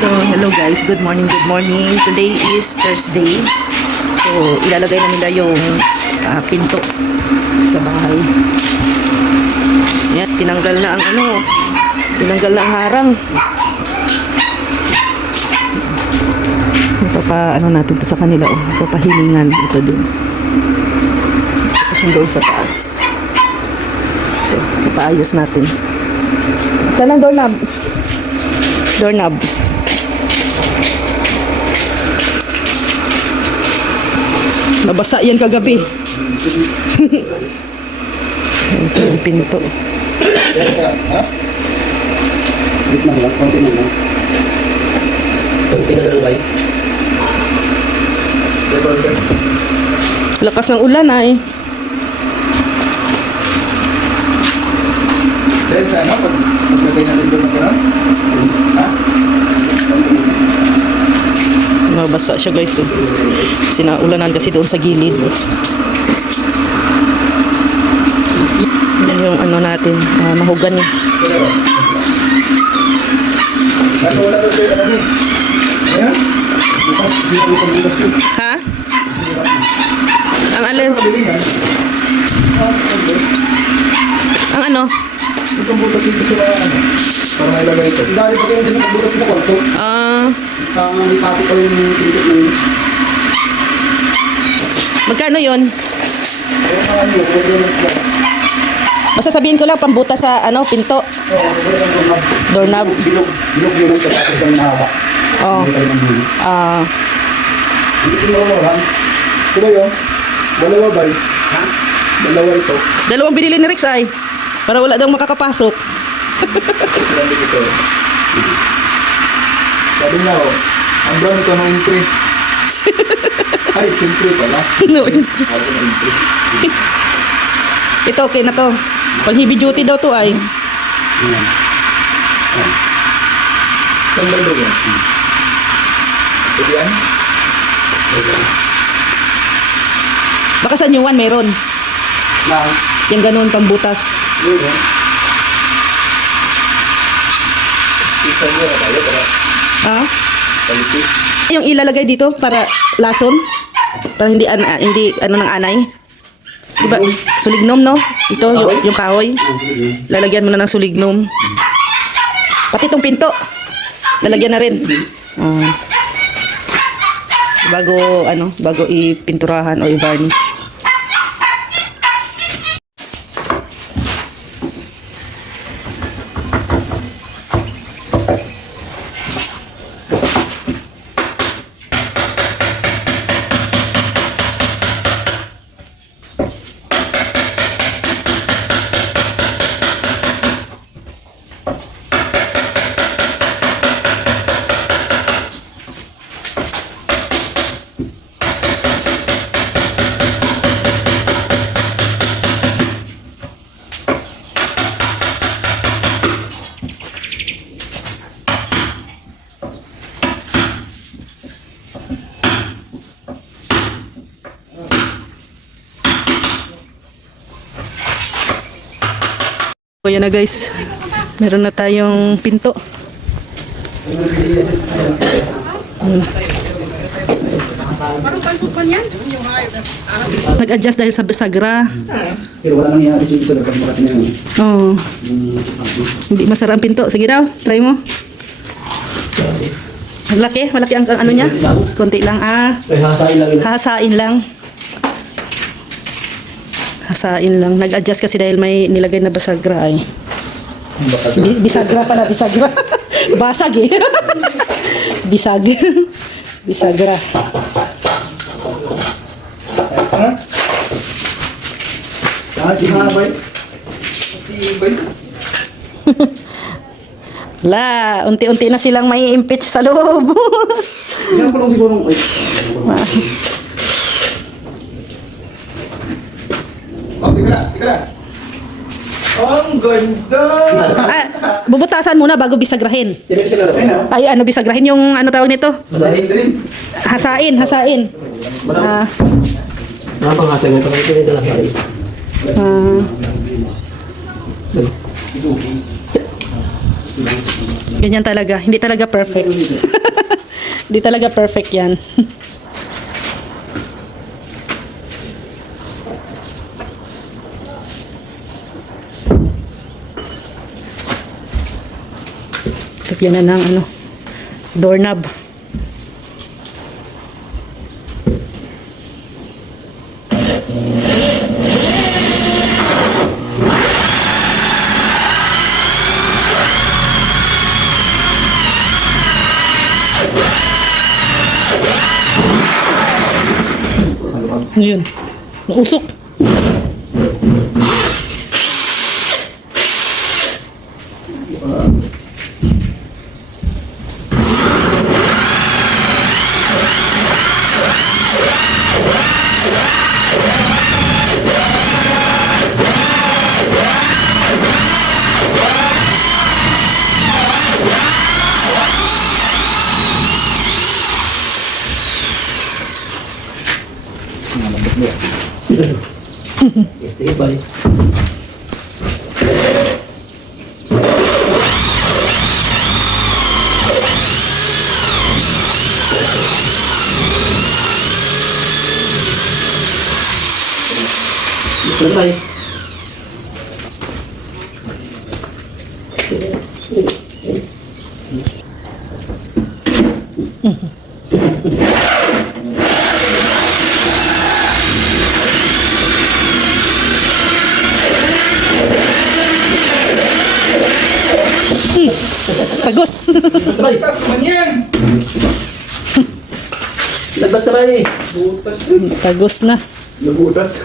So, hello guys. Good morning, good morning. Today is Thursday. So, ilalagay na nila yung pinto sa bahay. Yan, tinanggal na ang tinanggal na ang harang. Natin to sa kanila. Papahilingan. Ito din. Tapos doon sa taas. Papaayos natin. Saan ang doorknob? Doorknob. Nabasa yan kagabi. Ito yung pinto. Lakas ng ulan ay. Dahil sa ano, pagkagay natin doon ng gano'n? Ha? Nabasa siya guys. Sinaulanan kasi doon sa gilid. Yan yung natin, mahogani. Ano wala doon kayo ano din? Ayan? Bukas, sinabi kong bukas yun. Ha? Ang alin? Ang ano? Itong bukas yun kasi wala ano. Para may lagay ito. Dali pa kayo dyan bukas sa kwarto. May pati pa yung pinto na yun. Magkano yun? Kaya mga ano, pwede yung Basta sabihin ko lang, pambuta sa pinto. Doorknob. Bilog yun ang tapos ng mahaba. Oh. Hindi ko nawawalan. Diba yun? Dalawa ba? Ha? Dalawa ito. Dalawang binili ni Rex ay. Para wala daw makakapasok. Sabi ito. Sabi na ang brand ito ng entry. Ay, entry pala. No. Ako ng entry. Ito okay na to. Pag heavy duty daw to ay. Ayan. Saan ba ito yan? Ito yan? Baka sa new one meron. Na? Yung ganun pambutas. Yun yan. Isa nyo na tayo para Ha? palipit. Yung ilalagay dito para lason. Para hindi ng anay. Diba? Sulignom, no? Ito, yung kahoy. Lalagyan mo na ng sulignom. Pati itong pinto. Lalagyan na rin. Bago ipinturahan o i-varnish. So yan na guys, meron na tayong pinto. Nag-adjust dahil sa bisagra. Pero wala nang nangyari sa dapat makati na yun. Oo. Hindi masara ang pinto. Sige daw, try mo. Malaki ang niya. Konti lang. Hasain lang. Hasain lang. Nag-adjust kasi dahil may nilagay na bisagra ay. Bisagra pala, bisagra. Basag eh. Bisag. Bisagra. La, unti-unti na silang may impeach sa loob. Yan ko lang siguro. Tika na. Ang ganda! Bubutasan muna bago bisagrahin. Ay, bisagrahin yung tawag nito? Hasain. Ganyan talaga. Hindi talaga perfect. Hindi talaga perfect yan. Lagyan na ng ano, doorknob. Yun. Nausok. Yes, tigas balik. Selesai. Tagos. Sabay. Butas naman yan. Lagbas na ba eh? Butas yun. Tagos na. Nabutas.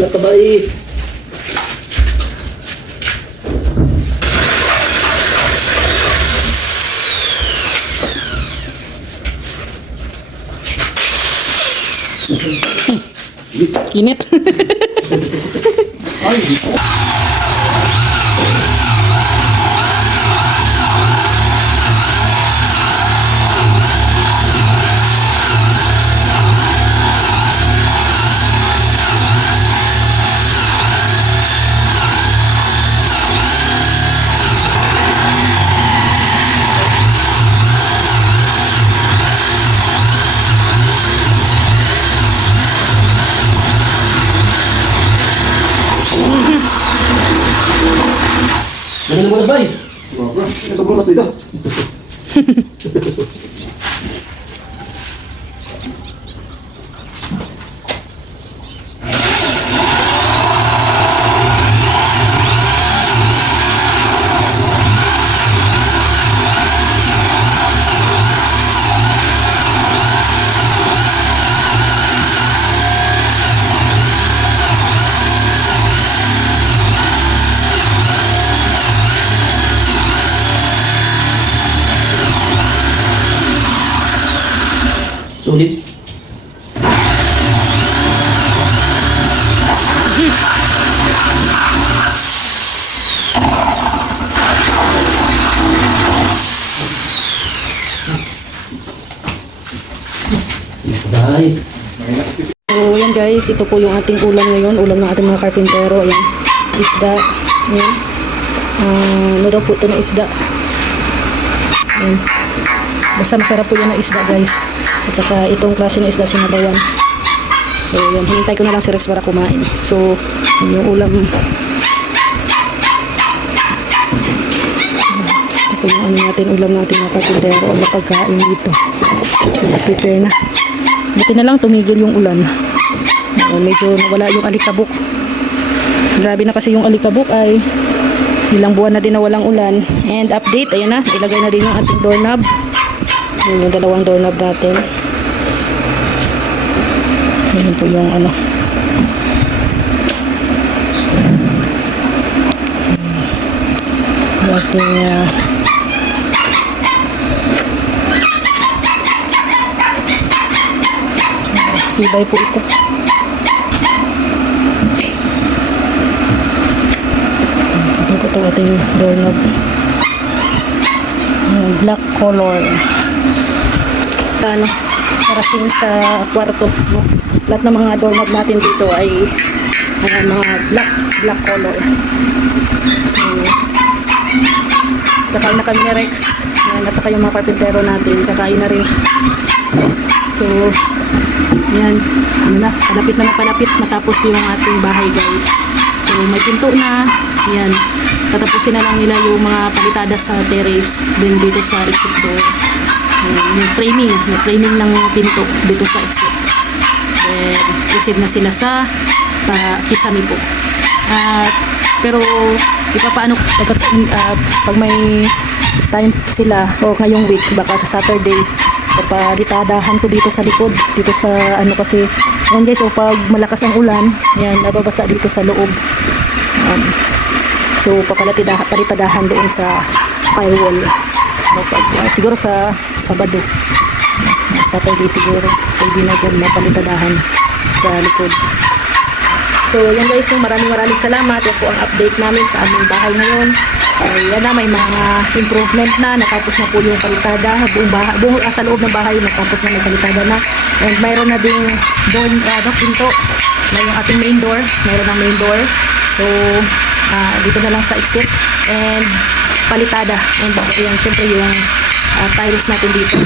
Nakabait. Init. Ano naman ba eh? Ito butas ito. Sulit. Baik. So, yan guys, ito po yung ating ulam ngayon. Ulam ng ating mga karpintero. Ayan, isda. Ayan. Ano daw po ito na isda. Ayan. Basta masarap po yan na isda guys. At saka itong klase ng isda sinabawan. So, yan. Hinintay ko na lang si Rex para kumain. So, yun yung ulam. Ito po yung ano natin, ulam natin mga karpintero. Ang pagkain dito. Prepare na. Buti na lang tumigil yung ulan. Medyo nawala yung alikabok. Grabe na kasi yung alikabok ay ilang buwan na din na walang ulan. And update, ayan na, ilagay na din ang ating doorknob. Yung dalawang doorknob natin. Ayan po yung ano. Ating Matibay po ito. Ito ito ating doorknob. Black color. Ano, para sa kwarto. No? Lahat ng mga doorknob natin dito ay mga black color. So, kakain na kami ni Rex. Ayan, at saka yung mga karpintero natin, kakain na rin. So, yan. Ano na, palapit matapos yung ating bahay, guys. So, may pinto na. Yan. Tatapusin na lang nila yung mga palitada sa terrace. Then, dito sa exit door. Yung framing ng pinto dito sa exit. Then, proceed na sila sa kisame po. Pero, paano pag may time sila o ngayong week, baka sa Saturday, papaditadahan ko dito sa likod, dito sa ano kasi, yan guys, o pag malakas ang ulan, yan, nababasa dito sa loob. So, palitadahan doon sa firewall. Siguro sa Sabado, Saturday siguro, pwede na dyan mapalitadahan sa likod. So, yan guys, maraming salamat. Yan po ang update namin sa aming bahay ngayon. Yan na, may mga improvement na. Natapos na po yung palitada. Sa loob ng bahay, natapos na may palitada na. And mayroon na ding pinto na yung ating main door. Mayroon ng main door. So, dito na lang sa exit. And palitada. And yan, syempre yung tiles natin dito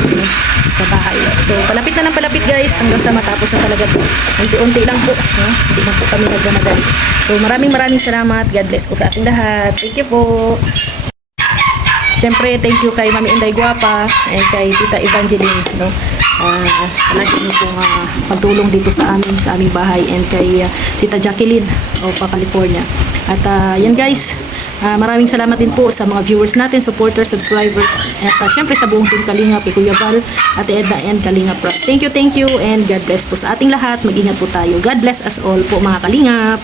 sa bahay. So, palapit na ng palapit guys hanggang sa matapos na talaga po. Unti-unti lang po. Hindi na po kami nagmamadali. So, maraming salamat. God bless po sa ating lahat. Thank you po. Siyempre, thank you kay Mami Inday Guapa and kay Tita Evangeline, no? Sa lagi niyo pong pagtulong dito sa aming bahay, and kay Tita Jacqueline of California. At yan guys, maraming salamat din po sa mga viewers natin, supporters, subscribers, at syempre sa buong team Kalingap, Kuya Val, Ate Edna, and Kalingap Rock. Thank you, and God bless po sa ating lahat. Mag-ingat po tayo. God bless us all po mga Kalingap.